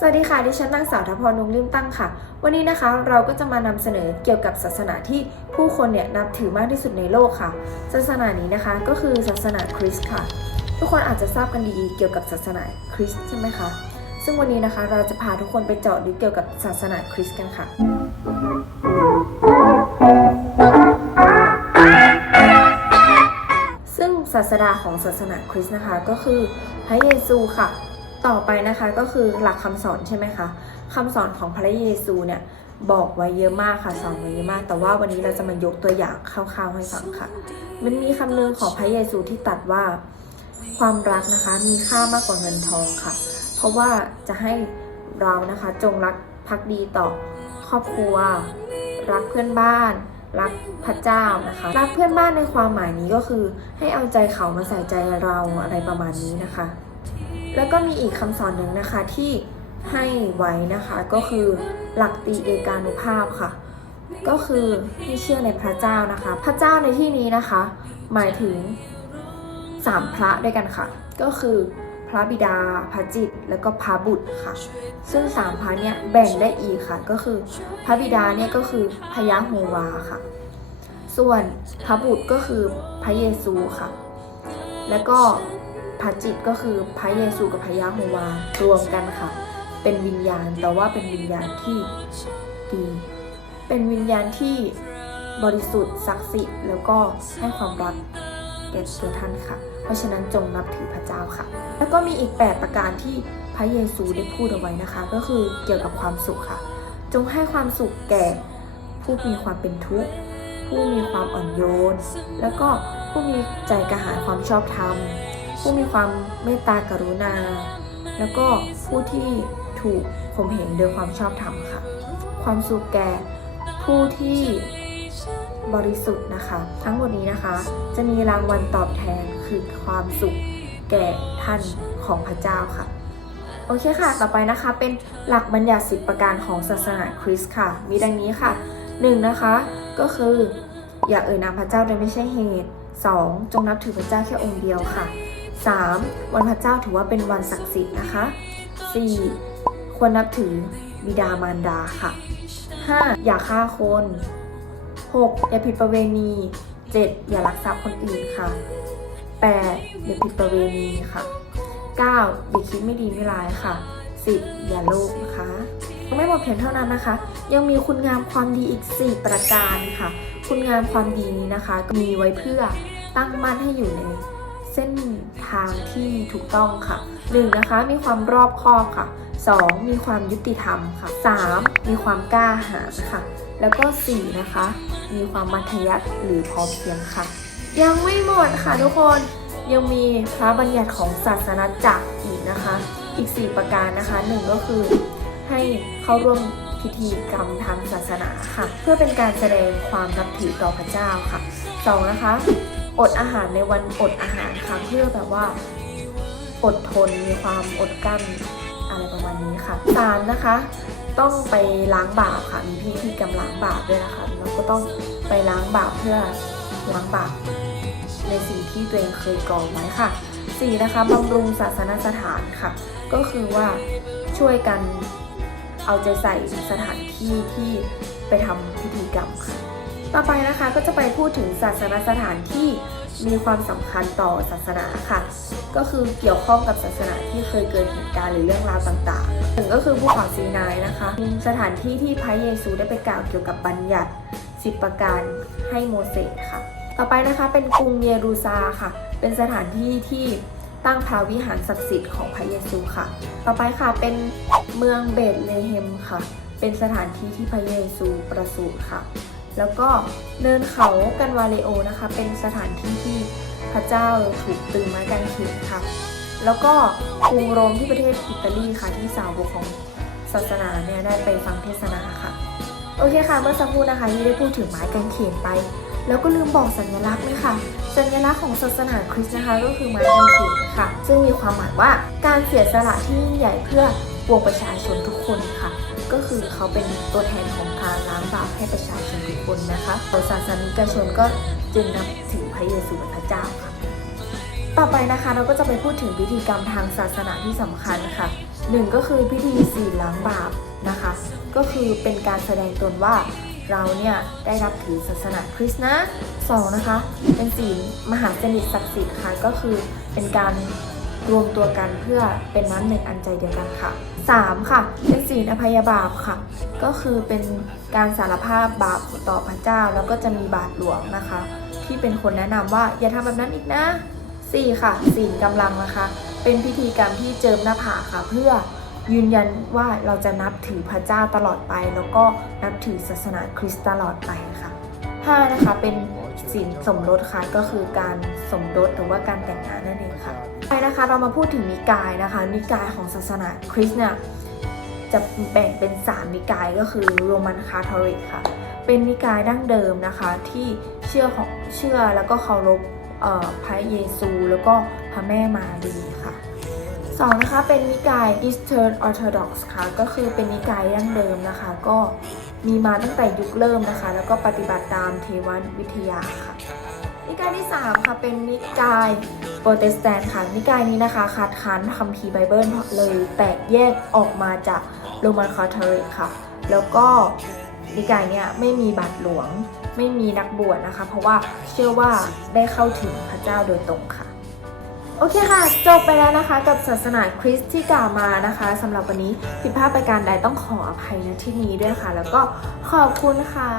สวัสดีค่ะ ดิฉันนางสาวทพรนุงลิ่มตั้งค่ะ วันนี้นะคะเราก็จะมานำเสนอเกี่ยวกับศาสนาที่ผู้คนเนี่ยนับถือมากที่สุดในโลกค่ะ ศาสนานี้นะคะก็คือศาสนาคริสต์ค่ะ ทุกคนอาจจะทราบกันดีเกี่ยวกับศาสนาคริสต์ใช่ไหมคะ ซึ่งวันนี้นะคะเราจะพาทุกคนไปเจาะลึกเกี่ยวกับศาสนาคริสต์กันค่ะซึ่งศาสดาของศาสนาคริสต์นะคะก็คือพระเยซูค่ะ ต่อไปนะคะก็คือหลักคำสอนใช่ไหมคะคำสอนของพระเยซูเนี่ยบอกไว้เยอะมากค่ะสอนไว้เยอะมาก แต่ว่าวันนี้เราจะมายกตัวอย่างคร่าวๆให้ฟังค่ะ มันมีคำหนึงของพระเยซูที่ตัดว่าความรักนะคะมีค่ามากกว่าเงินทองค่ะ เพราะว่าจะให้เรานะคะจงรักภักดีต่อครอบครัว รักเพื่อนบ้าน รักพระเจ้านะคะ รักเพื่อนบ้านในความหมายนี้ก็คือ ให้เอาใจเขามาใส่ใจเราอะไรประมาณนี้นะคะ แล้วก็มีอีกคำสอนหนึ่งนะคะที่ให้ไว้นะคะก็คือหลักตีเอกานุภาพค่ะ ก็คือให้เชื่อในพระเจ้านะคะ พระเจ้าในที่นี้นะคะ หมายถึงสามพระด้วยกันค่ะ ก็คือพระบิดา พระจิต แล้วก็พระบุตรค่ะ ซึ่งสามพระเนี่ยแบ่งได้อีกค่ะ ก็คือพระบิดาเนี่ยก็คือพระยะโฮวาค่ะ ส่วนพระบุตรก็คือพระเยซูค่ะ แล้วก็ พระจิตก็คือพระเยซูกับพระยะโฮวารวมกันค่ะ เป็นวิญญาณแต่ว่าเป็นวิญญาณที่ดี เป็นวิญญาณที่บริสุทธิ์ศักดิ์สิทธิ์แล้วก็ให้ความรักแก่ตัวท่านค่ะ เพราะฉะนั้นจงนับถือพระเจ้าค่ะ แล้วก็มีอีก 8 ประการที่พระเยซูได้พูดเอาไว้นะคะ ก็คือเกี่ยวกับความสุขค่ะ จงให้ความสุขแก่ผู้มีความเป็นทุกข์ผู้มีความอ่อนโยน แล้วก็ผู้มีใจกระหายความชอบธรรม ผู้มีความเมตตากรุณา แล้วก็ผู้ที่ถูกข่มเหงโดยความชอบธรรมค่ะ ความสุขแก่ผู้ที่บริสุทธิ์นะคะ ทั้งหมดนี้นะคะ จะมีรางวัลตอบแทนคือความสุขแก่ท่านของพระเจ้าค่ะ โอเคค่ะ ต่อไปนะคะเป็นหลักบัญญัติ10ประการของศาสนาคริสต์ค่ะ มีดังนี้ค่ะ 1. นะคะ ก็คืออย่าเอ่ยนามพระเจ้าโดยไม่ใช่เหตุ 2. จงนับถือพระเจ้าแค่องค์เดียวค่ะ 3. วันพระเจ้าถือว่าเป็นวันศักดิ์สิทธิ์นะคะ 4. ควรนับถือบิดามารดาค่ะ 5. อย่าฆ่าคน 6. อย่าผิดประเวณี 7. อย่าลักทรัพย์คนอื่นค่ะ 8. อย่าผิดประเวณีค่ะ 9. อย่าคิดไม่ดีไม่ร้ายค่ะ 10. อย่าโลภนะคะไม่หมดเพียงเท่านั้นนะคะ ยังมีคุณงามความดีอีก 4 ประการค่ะ คุณงามความดีนี้นะคะ มีไว้เพื่อตั้งมั่นให้อยู่ใน เส้นทางที่ถูกต้องค่ะ 1. นะคะมีความรอบคอบค่ะ 2. มีความยุติธรรมค่ะ 3. มีความกล้าหาญค่ะ แล้วก็ 4. นะคะ มีความมัธยัสถ์หรือพอเพียงค่ะ ยังไม่หมดค่ะทุกคนยังมีพระบัญญัติของศาสนาจักรอีกนะคะ อีก 4 ประการนะคะหนึ่งก็คือให้เข้าร่วมพิธีกรรมทางศาสนาค่ะ เพื่อเป็นการแสดงความนับถือต่อพระเจ้าค่ะสองนะคะ อดอาหารในวันอดอาหารค่ะเพื่อแบบว่าอดทนมีความอดกลั้นอะไรประมาณนี้ค่ะสามนะคะ ต้องไปล้างบาปค่ะมีพิธีกรรมล้างบาปด้วยนะคะแล้วก็ต้องไปล้างบาปเพื่อล้างบาปในสิ่งที่ตัวเองเคยก่อไว้ค่ะ 4. นะคะบำรุงศาสนสถานค่ะ ก็คือว่าช่วยกันเอาใจใส่สถานที่ที่ไปทำพิธีกรรมค่ะ ต่อไปนะคะก็จะไปพูดถึงศาสนสถานที่มีความสำคัญต่อศาสนาค่ะ ก็คือเกี่ยวข้องกับศาสนาที่เคยเกิดเหตุการณ์หรือเรื่องราวต่างๆหนึ่งก็คือภูเขาซีนายนะคะเป็นสถานที่ที่พระเยซูได้ไปกล่าวเกี่ยวกับบัญญัติสิบประการให้โมเสสค่ะ ต่อไปนะคะเป็นกรุงเยรูซาค่ะ เป็นสถานที่ที่ตั้งพระวิหารศักดิ์สิทธิ์ของพระเยซูค่ะ ต่อไปค่ะเป็นเมืองเบธเลเฮมค่ะ เป็นสถานที่ที่พระเยซูประสูติค่ะ แล้วก็เนินเขากันวาเลโอนะคะ เป็นสถานที่ที่พระเจ้าถูกตึงไม้กางเขนค่ะ แล้วก็กรุงโรมที่ประเทศอิตาลีค่ะที่สาวกของศาสนาเนี่ยได้ไปฟังเทศนาค่ะ โอเคค่ะเมื่อสักครู่นะคะที่ได้พูดถึงไม้กางเขนไป แล้วก็ลืมบอกสัญลักษณ์เลยค่ะ สัญลักษณ์ของศาสนาคริสต์นะคะก็คือไม้กางเขนค่ะ ซึ่งมีความหมายว่าการเสียสละที่ยิ่งใหญ่เพื่อปวงประชาชนทุกคนค่ะ ก็คือเขาเป็นตัวแทนของการล้างบาปให้ประชาชนทุกคนนะคะศาสนิกชนก็จึงนับถือพระเยซูพระเจ้าค่ะ ต่อไปนะคะเราก็จะไปพูดถึงพิธีกรรมทางศาสนาที่สำคัญค่ะหนึ่งก็คือพิธีศีลล้างบาปนะคะ ก็คือเป็นการแสดงตนว่าเราเนี่ยได้รับถือศาสนาคริสต์นะสองนะคะ เป็นศีลมหาสนิทศักดิ์สิทธิ์ค่ะก็คือเป็นการรวมตัวกันเพื่อเป็นน้ำหนึ่งอันใจเดียวกันค่ะ สามค่ะ เป็นศีลอภัยบาปค่ะ ก็คือเป็นการสารภาพบาปต่อพระเจ้า แล้วก็จะมีบาทหลวงนะคะ ที่เป็นคนแนะนำว่าอย่าทำแบบนั้นอีกนะ 4. ค่ะศีลกำลังนะคะ เป็นพิธีกรรมที่เจิมหน้าผากค่ะ เพื่อยืนยันว่าเราจะนับถือพระเจ้าตลอดไป แล้วก็นับถือศาสนาคริสต์ตลอดไปค่ะ 5. นะคะเป็น ศีลสมรสค่ะก็คือการสมรสหรือว่าการแต่งงานนั่นเองค่ะไปนะคะเรามาพูดถึงนิกายนะคะ นิกายของศาสนาคริสต์เนี่ยจะแบ่งเป็น 3 นิกายก็คือโรมันคาทอลิกค่ะ เป็นนิกายดั้งเดิมนะคะที่เชื่อของเชื่อแล้วก็เคารพพระเยซู แล้วก็พระแม่มารีค่ะสองนะคะเป็นนิกาย Eastern Orthodox ค่ะ ก็คือเป็นนิกายดั้งเดิมนะคะ ก็ มีมาตั้งแต่ยุคเริ่มนะคะ แล้วก็ปฏิบัติตามเทววิทยาค่ะ นิกายที่ 3 ค่ะเป็นนิกายโปรเตสแตนต์ค่ะ นิกายนี้นะคะคัดค้านคัมภีร์ไบเบิลเลยแตกแยกออกมาจากโรมันคาทอลิกค่ะ แล้วก็นิกายเนี้ยไม่มีบาทหลวง ไม่มีนักบวชนะคะ เพราะว่าเชื่อว่าได้เข้าถึงพระเจ้าโดยตรงค่ะ โอเคค่ะ จบไปแล้วนะคะกับศาสนาคริสต์ที่กล่าวมานะคะสำหรับวันนี้ผิดพลาดไปการใดต้องขออภัยณที่นี้ด้วยค่ะ แล้วก็ขอบคุณค่ะ